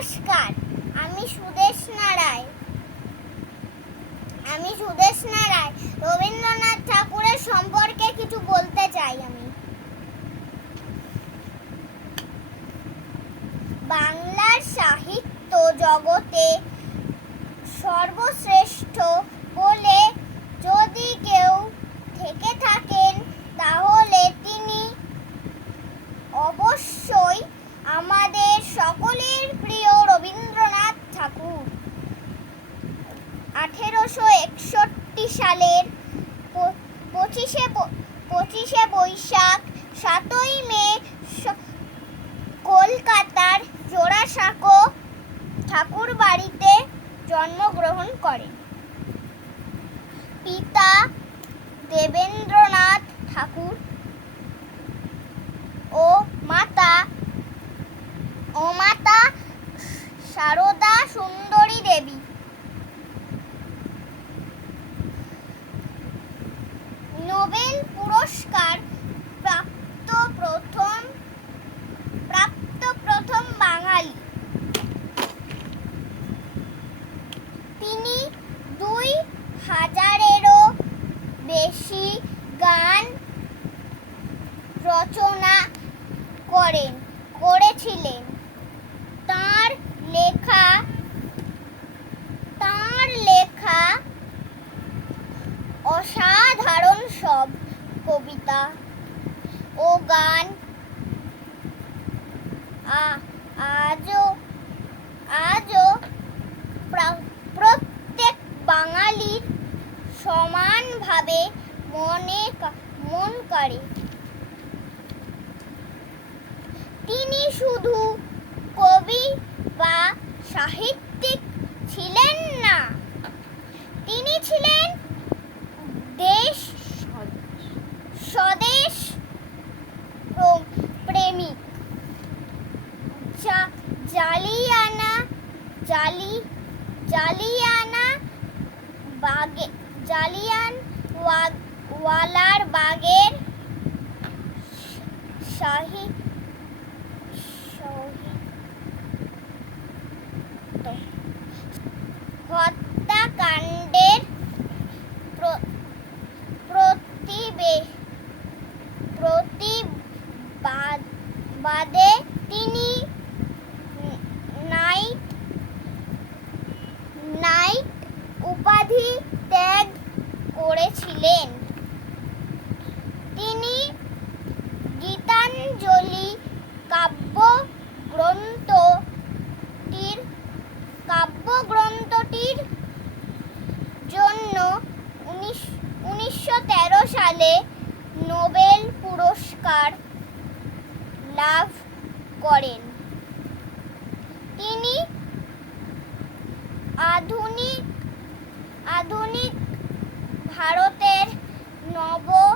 নমস্কার, আমি সুদেশ নারায়। আমি সুদেশ নারায়, রবীন্দ্রনাথ ঠাকুরের সম্পর্কে কিছু বলতে চাই আমি। বাংলার সাহিত্য জগতে সালের পঁচিশে পঁচিশে বৈশাখ, সাতই মে কলকাতার জোড়াসাঁকো ঠাকুর বাড়িতে জন্মগ্রহণ করেন পিতা দেবেন্দ্রনাথ ঠাকুর ও মাতা ও মাতা সারদা সুন্দরী দেবী নোবেল পুরস্কার প্রাপ্ত প্রথম প্রাপ্ত প্রথম বাঙালি। তিনি দুই হাজারেরও বেশি গান রচনা করেন, করেছিলেন। তার লেখা তার লেখা অসাধারণ সব কবিতা ও গান। আজও আজও প্রত্যেক বাঙালির সমানভাবে মনে মন করে তিনি শুধু কবি বা সাহিত্যিক ছিলেন না, তিনি ছিলেন জালি জালিয়ানা বাগে জালিয়ান ওয়া- ওয়ালার বাগের শাহী হত্যাকাণ্ডের প্র- প্রতিবে প্রতিবাদে ছিলেন তিনি গীতাঞ্জলি কাব্য গ্রন্থটির কাব্যগ্রন্থটির জন্য উনিশ উনিশশো সালে নোবেল পুরস্কার লাভ করেন। তিনি আধুনিক আধুনিক ভারত Bubble.